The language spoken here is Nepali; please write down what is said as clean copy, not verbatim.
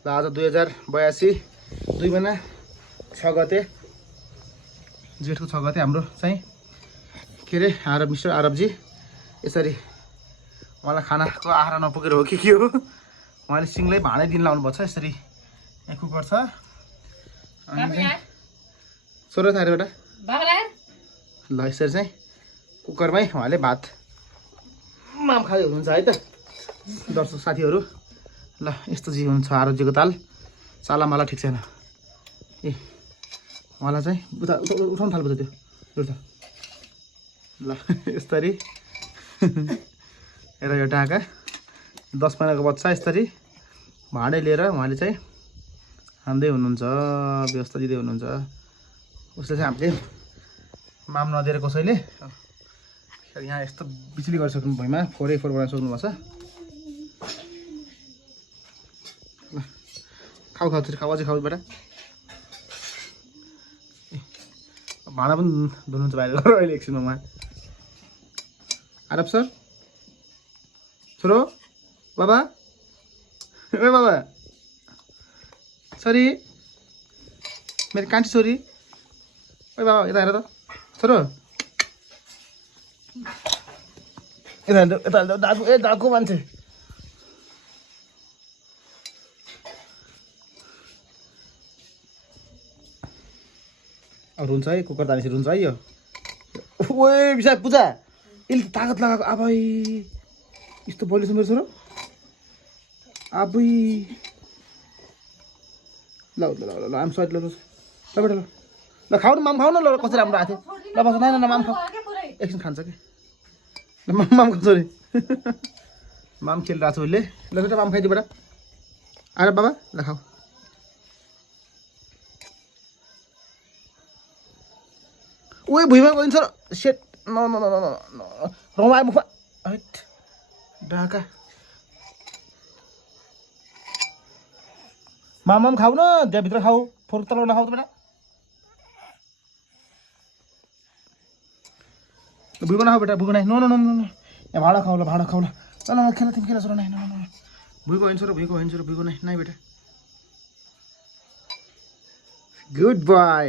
आज 2082 2 महिना 6 गते जेठको 6 गते हाम्रो चाहिँ के अरे मिस्टर आरबजी यसरी उहाँलाई खानाको आहारा नपुगेर हो कि के हो उहाँले सिङलाई भाँडै दिन लाउनु भएको छ। यसरी यहाँ कुकर छ अनि सोह्र थाल्यो बेटा ल यसरी चाहिँ कुकरमै उहाँले भात माम खाँदै हुनुहुन्छ है त दर्शक साथीहरू। ल यस्तो जी हुन्छ आरबजीको ताल चालामाला ठिक छैन ए उहाँलाई चाहिँ उठाउनु थाल्छ त्यो एउटा ल यसरी हेर यो ढाका 10 महिनाको बच्चा यसरी भाँडै लिएर उहाँले चाहिँ हान्दै हुनुहुन्छ व्यवस्था दिँदै हुनुहुन्छ। उसले चाहिँ हामीले माम नदिएर कसैले यहाँ यस्तो बिजुली गरिसक्नु भएमा 4x4 बनाइसक्नु भएको छ। ल खाऊ खाऊ अझै खाऊ बेटा भाँडा पनि धुनुहुन्छ बाहिर गएर अहिले एकछिनमा उहाँ। आरब सर छोरो बाबा ए बाबा सरी मेरो कान्छी छोरी ओ बाबा यता हेर त छोरो यता डाकु ए डाकु मान्छे अब रुन्छ है कुकर तानेपछि रुन्छ है यो ओए विशाल पूजा यसले तागत लगाएको आबै यस्तो बलियो छ मेरो छोरो आबै ल ल ल ल आम सरी ल बेटा ल ल खाऊ न माम खाऊ न ल कसरी राम्रो आएको थियो ल बस न माम खाऊ एकछिन खान्छ कि ल माम खान्छ अरे माम खेलिरहेको छ उसले ल बेटा माम खाइदियो बेटा आएर बाबा ल खाऊ ओए भुइँमा गइन्छ सेट न न न न रमाए मुखमा हैट ढाका माम खाऊ न त्यहाँभित्र खाऊ फोर्क तल नखाऊ त बेटा भुइँको नखाऊ बेटा भुइँको नै न न न न यहाँ भाँडा खाऊ ल भाँडा खाऊ ल ल ल खेला तिमी खेला छोरा नै न न भुइँको होइन छोरा भुइँको नै बेटा गुड बोय